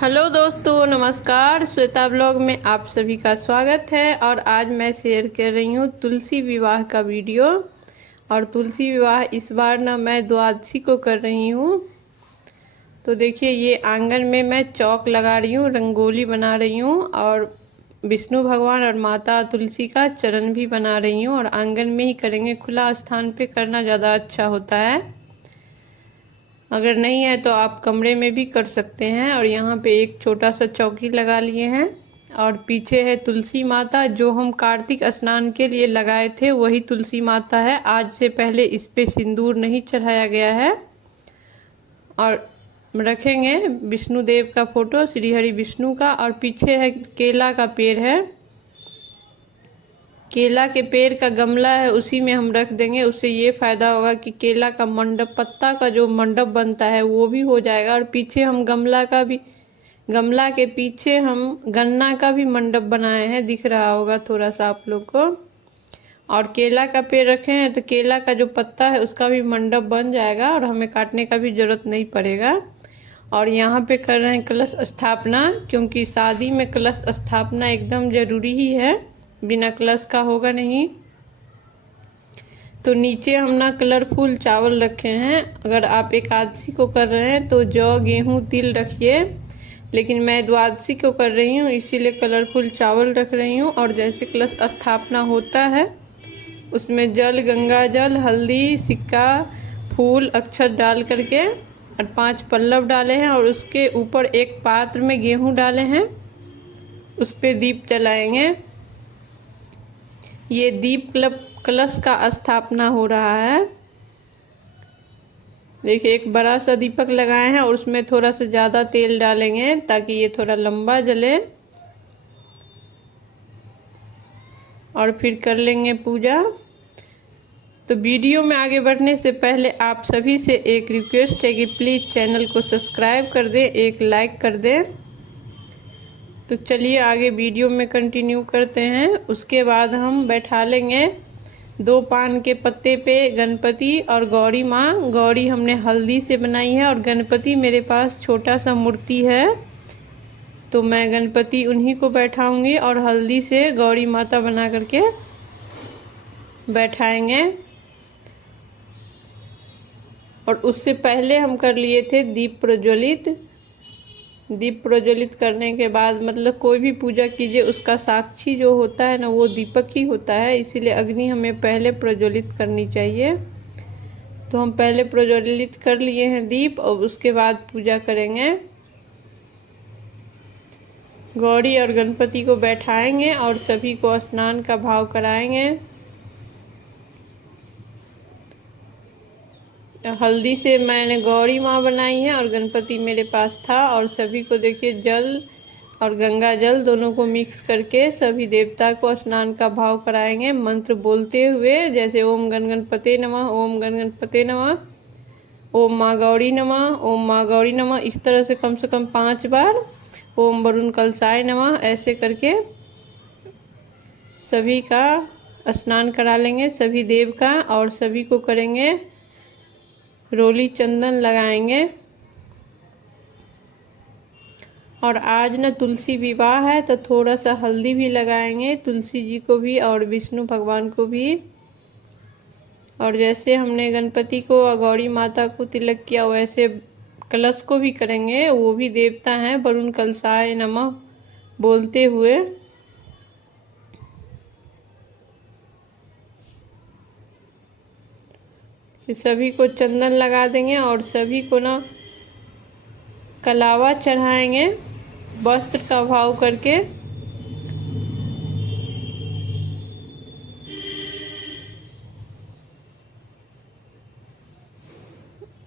Hello दोस्तों, नमस्कार। Shweta blog में आप सभी का स्वागत है। और आज मैं शेयर कर रही हूँ तुलसी विवाह का वीडियो। और तुलसी विवाह इस बार ना मैं द्वादशी को कर रही हूँ। तो देखिए, ये आंगन में मैं चौक लगा रही हूँ, रंगोली बना रही हूँ और विष्णु भगवान और माता तुलसी का चरण भी बना रही हूँ। और आंगन में ही करेंगे, खुला स्थान पे करना ज़्यादा अच्छा होता है। अगर नहीं है तो आप कमरे में भी कर सकते हैं। और यहाँ पे एक छोटा सा चौकी लगा लिए हैं। और पीछे है तुलसी माता, जो हम कार्तिक स्नान के लिए लगाए थे वही तुलसी माता है। आज से पहले इस पे सिंदूर नहीं चढ़ाया गया है। और रखेंगे विष्णु देव का फोटो, श्री हरि विष्णु का। और पीछे है केला का पेड़ है, केला के पेड़ का गमला है, उसी में हम रख देंगे। उससे ये फ़ायदा होगा कि केला का मंडप, पत्ता का जो मंडप बनता है वो भी हो जाएगा। और पीछे हम गमला के पीछे हम गन्ना का भी मंडप बनाए हैं, दिख रहा होगा थोड़ा सा आप लोग को। और केला का पेड़ रखे हैं तो केला का जो पत्ता है उसका भी मंडप बन जाएगा और हमें काटने का भी ज़रूरत नहीं पड़ेगा। और यहाँ पे कर रहे हैं कलश स्थापना, क्योंकि शादी में कलश स्थापना एकदम ज़रूरी ही है, बिना कलश का होगा नहीं। तो नीचे हम ना कलरफुल चावल रखे हैं। अगर आप एकादशी को कर रहे हैं तो जौ, गेहूँ, तिल रखिए, लेकिन मैं द्वादशी को कर रही हूँ इसीलिए कलरफुल चावल रख रही हूँ। और जैसे कलश स्थापना होता है उसमें जल, गंगा जल, हल्दी, सिक्का, फूल, अक्षत डाल करके और 5 पल्लव डाले हैं। और उसके ऊपर एक पात्र में गेहूँ डाले हैं, उस पर दीप जलाएंगे। ये दीप कलश का स्थापना हो रहा है। देखिए, एक बड़ा सा दीपक लगाए हैं और उसमें थोड़ा सा ज़्यादा तेल डालेंगे ताकि ये थोड़ा लंबा जले। और फिर कर लेंगे पूजा। तो वीडियो में आगे बढ़ने से पहले आप सभी से एक रिक्वेस्ट है कि प्लीज़ चैनल को सब्सक्राइब कर दें, एक लाइक कर दें। तो चलिए आगे वीडियो में कंटिन्यू करते हैं। उसके बाद हम बैठा लेंगे 2 पान के पत्ते पे गणपति और गौरी माँ। गौरी हमने हल्दी से बनाई है और गणपति मेरे पास छोटा सा मूर्ति है, तो मैं गणपति उन्हीं को बैठाऊंगी और हल्दी से गौरी माता बना करके बैठाएंगे। और उससे पहले हम कर लिए थे दीप प्रज्वलित। दीप प्रज्वलित करने के बाद, मतलब कोई भी पूजा कीजिए उसका साक्षी जो होता है ना वो दीपक ही होता है, इसीलिए अग्नि हमें पहले प्रज्वलित करनी चाहिए। तो हम पहले प्रज्वलित कर लिए हैं दीप और उसके बाद पूजा करेंगे। गौरी और गणपति को बैठाएंगे और सभी को स्नान का भाव कराएंगे। हल्दी से मैंने गौरी माँ बनाई है और गणपति मेरे पास था। और सभी को देखिए जल और गंगा जल दोनों को मिक्स करके सभी देवता को स्नान का भाव कराएंगे, मंत्र बोलते हुए, जैसे ओम गण गणपते नमः, ओम गण गणपते नमः, ओम माँ गौरी नमः, ओम माँ गौरी नमः। इस तरह से कम 5 बार ओम वरुण कलशाय नमः, ऐसे करके सभी का स्नान करा लेंगे, सभी देव का। और सभी को करेंगे रोली चंदन लगाएंगे। और आज ना तुलसी विवाह है तो थोड़ा सा हल्दी भी लगाएंगे, तुलसी जी को भी और विष्णु भगवान को भी। और जैसे हमने गणपति को और गौरी माता को तिलक किया वैसे कलश को भी करेंगे, वो भी देवता हैं, वरुण कलशाय नमः बोलते हुए। सभी को चंदन लगा देंगे और सभी को ना कलावा चढ़ाएंगे वस्त्र का भाव करके।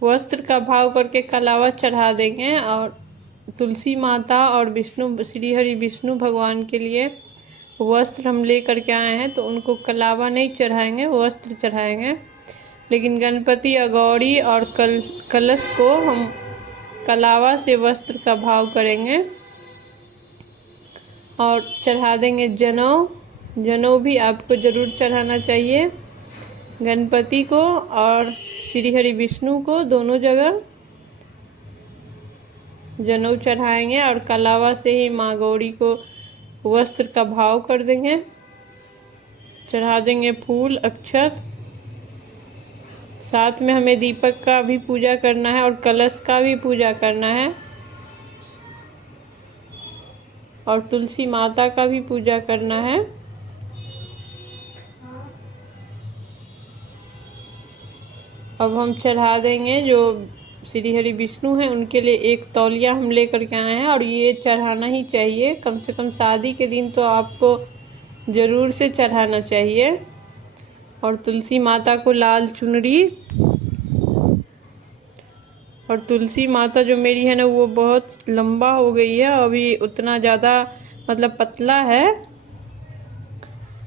वस्त्र का भाव करके कलावा चढ़ा देंगे। और तुलसी माता और विष्णु, श्री हरि विष्णु भगवान के लिए वस्त्र हम ले करके आए हैं, तो उनको कलावा नहीं चढ़ाएंगे, वस्त्र चढ़ाएंगे। लेकिन गणपति और गौरी और कलश को हम कलावा से वस्त्र का भाव करेंगे। और चढ़ा देंगे जनेऊ। जनेऊ भी आपको ज़रूर चढ़ाना चाहिए, गणपति को और श्री हरि विष्णु को, दोनों जगह। जनेऊ चढ़ाएंगे और कलावा से ही माँ गौरी को वस्त्र का भाव कर देंगे। चढ़ा देंगे फूल अक्षत। साथ में हमें दीपक का भी पूजा करना है और कलश का भी पूजा करना है और तुलसी माता का भी पूजा करना है। अब हम चढ़ा देंगे जो श्री हरि विष्णु हैं उनके लिए एक तौलिया हम लेकर के आए हैं और ये चढ़ाना ही चाहिए। कम से कम शादी के दिन तो आपको ज़रूर से चढ़ाना चाहिए। और तुलसी माता को लाल चुनरी, और तुलसी माता जो मेरी है ना वो बहुत लंबा हो गई है, अभी उतना ज़्यादा मतलब पतला है।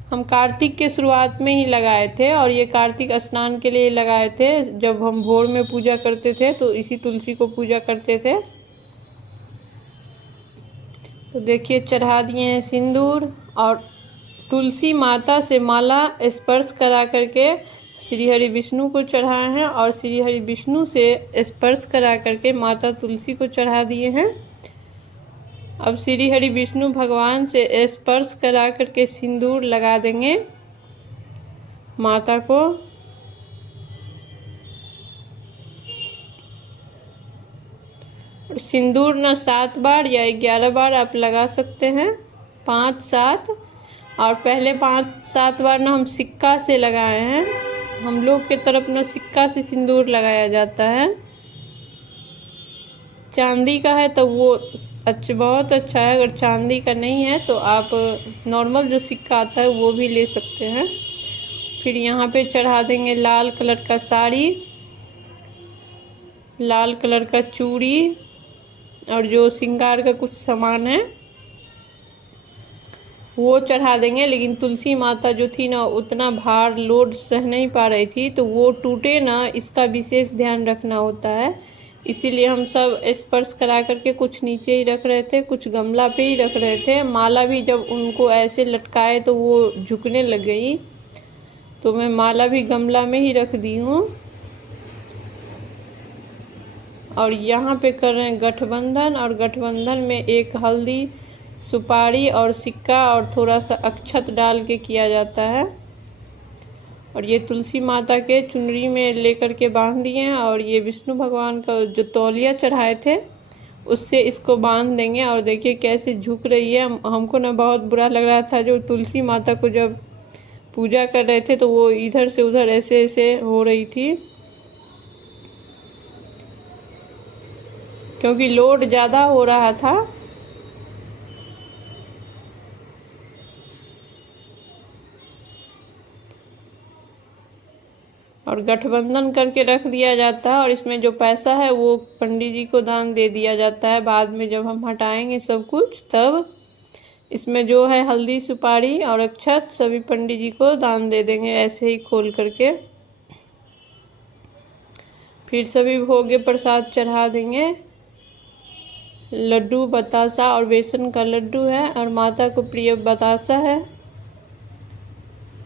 हम कार्तिक के शुरुआत में ही लगाए थे और ये कार्तिक स्नान के लिए लगाए थे। जब हम भोर में पूजा करते थे तो इसी तुलसी को पूजा करते थे। तो देखिए चढ़ा दिए हैं सिंदूर और तुलसी माता से माला स्पर्श करा करके श्री हरि विष्णु को चढ़ाए हैं और श्री हरि विष्णु से स्पर्श करा करके माता तुलसी को चढ़ा दिए हैं। अब श्री हरि विष्णु भगवान से स्पर्श करा करके सिंदूर लगा देंगे माता को। सिंदूर न 7 बार या 11 बार आप लगा सकते हैं, 5-7। और पहले 5-7 बार ना हम सिक्का से लगाए हैं। हम लोग के तरफ ना सिक्का से सिंदूर लगाया जाता है। चांदी का है तो वो बहुत अच्छा है। अगर चांदी का नहीं है तो आप नॉर्मल जो सिक्का आता है वो भी ले सकते हैं। फिर यहाँ पे चढ़ा देंगे लाल कलर का साड़ी, लाल कलर का चूड़ी और जो श्रृंगार का कुछ सामान है वो चढ़ा देंगे। लेकिन तुलसी माता जो थी ना उतना भार लोड सह नहीं पा रही थी तो वो टूटे ना, इसका विशेष ध्यान रखना होता है। इसीलिए हम सब स्पर्श करा करके कुछ नीचे ही रख रहे थे, कुछ गमला पे ही रख रहे थे। माला भी जब उनको ऐसे लटकाए तो वो झुकने लग गई, तो मैं माला भी गमला में ही रख दी हूँ। और यहाँ पे कर रहे हैं गठबंधन, और गठबंधन में एक हल्दी, सुपारी और सिक्का और थोड़ा सा अक्षत डाल के किया जाता है। और ये तुलसी माता के चुनरी में लेकर के बांध दिए हैं और ये विष्णु भगवान का जो तौलिया चढ़ाए थे उससे इसको बांध देंगे। और देखिए कैसे झुक रही है। हमको ना बहुत बुरा लग रहा था जो तुलसी माता को जब पूजा कर रहे थे तो वो इधर से उधर ऐसे ऐसे हो रही थी, क्योंकि लोड ज़्यादा हो रहा था। और गठबंधन करके रख दिया जाता है और इसमें जो पैसा है वो पंडित जी को दान दे दिया जाता है। बाद में जब हम हटाएंगे सब कुछ तब इसमें जो है हल्दी, सुपारी और अक्षत सभी पंडित जी को दान दे देंगे ऐसे ही खोल करके। फिर सभी भोगे प्रसाद चढ़ा देंगे। लड्डू, बतासा और बेसन का लड्डू है और माता को प्रिय बतासा है।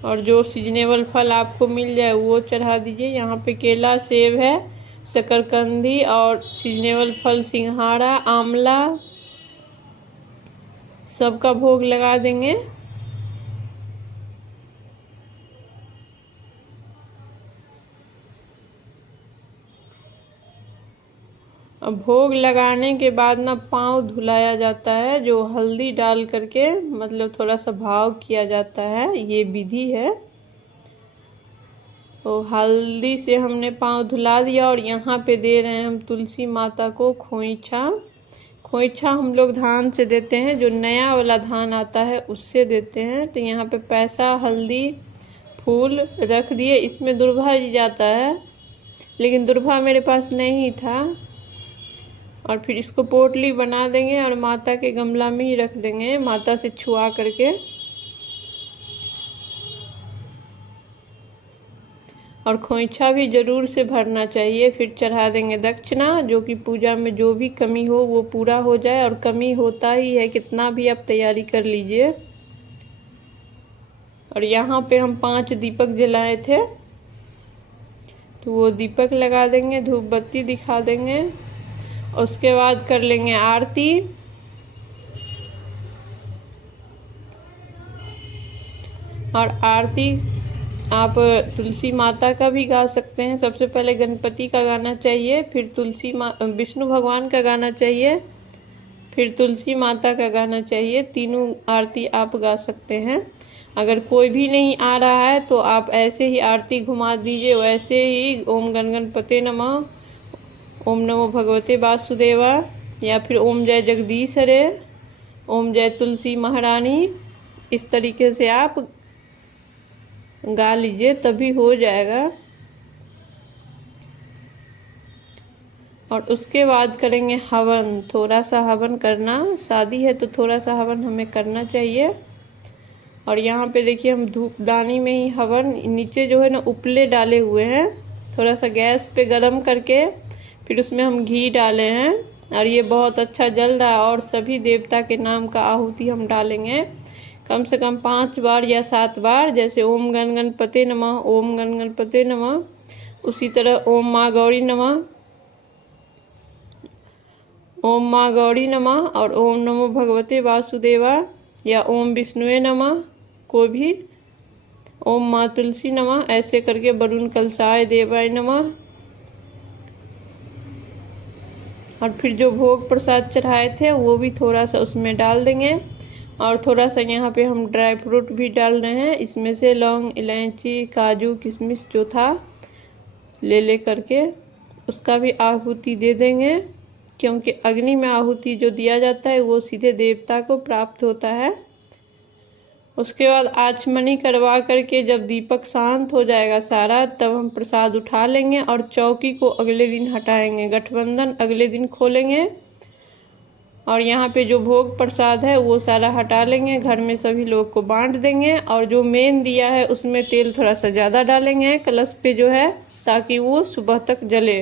और जो सीजनेबल फल आपको मिल जाए वो चढ़ा दीजिए। यहाँ पे केला, सेब है, शकरकंदी और सीजनेबल फल सिंघाड़ा, आंवला सबका भोग लगा देंगे। अब भोग लगाने के बाद ना पाँव धुलाया जाता है, जो हल्दी डाल करके मतलब थोड़ा सा भाव किया जाता है, ये विधि है। तो हल्दी से हमने पाँव धुला दिया और यहाँ पे दे रहे हैं हम तुलसी माता को खोइछा। खोइछा हम लोग धान से देते हैं, जो नया वाला धान आता है उससे देते हैं। तो यहाँ पे पैसा, हल्दी, फूल रख दिए। इसमें दुर्भा जाता है लेकिन दुर्भा मेरे पास नहीं था। और फिर इसको पोटली बना देंगे और माता के गमला में ही रख देंगे, माता से छुआ करके। और खोइछा भी ज़रूर से भरना चाहिए। फिर चढ़ा देंगे दक्षिणा, जो कि पूजा में जो भी कमी हो वो पूरा हो जाए। और कमी होता ही है, कितना भी आप तैयारी कर लीजिए। और यहाँ पे हम 5 दीपक जलाए थे तो वो दीपक लगा देंगे, धूप बत्ती दिखा देंगे। उसके बाद कर लेंगे आरती। और आरती आप तुलसी माता का भी गा सकते हैं। सबसे पहले गणपति का गाना चाहिए, फिर विष्णु भगवान का गाना चाहिए, फिर तुलसी माता का गाना चाहिए। तीनों आरती आप गा सकते हैं। अगर कोई भी नहीं आ रहा है तो आप ऐसे ही आरती घुमा दीजिए, वैसे ही ओम गण गणपते नमः, ओम नमो भगवते वासुदेवा, या फिर ओम जय जगदीश हरे, ओम जय तुलसी महारानी, इस तरीके से आप गा लीजिए, तभी हो जाएगा। और उसके बाद करेंगे हवन। थोड़ा सा हवन करना, शादी है तो थोड़ा सा हवन हमें करना चाहिए। और यहाँ पे देखिए हम धूपदानी में ही हवन, नीचे जो है ना उपले डाले हुए हैं, थोड़ा सा गैस पे गरम करके फिर उसमें हम घी डाले हैं और ये बहुत अच्छा जल रहा है। और सभी देवता के नाम का आहुति हम डालेंगे कम से कम 5 बार या 7 बार। जैसे ओम गण गणपते नमः, ओम गण गणपते नमः, उसी तरह ओम माँ गौरी नमः, ओम माँ गौरी नमः, और ओम नमो भगवते वासुदेवा, या ओम विष्णुवे नमः, कोई भी, ओम माँ तुलसी नमः, ऐसे करके वरुण कलशाय देवाय नमः। और फिर जो भोग प्रसाद चढ़ाए थे वो भी थोड़ा सा उसमें डाल देंगे। और थोड़ा सा यहाँ पे हम ड्राई फ्रूट भी डाल रहे हैं, इसमें से लौंग, इलायची, काजू, किशमिश जो था ले करके उसका भी आहुति दे देंगे, क्योंकि अग्नि में आहुति जो दिया जाता है वो सीधे देवता को प्राप्त होता है। उसके बाद आचमनी करवा करके जब दीपक शांत हो जाएगा सारा, तब हम प्रसाद उठा लेंगे और चौकी को अगले दिन हटाएंगे, गठबंधन अगले दिन खोलेंगे। और यहाँ पे जो भोग प्रसाद है वो सारा हटा लेंगे, घर में सभी लोग को बांट देंगे। और जो मेन दिया है उसमें तेल थोड़ा सा ज़्यादा डालेंगे कलश पे जो है, ताकि वो सुबह तक जले।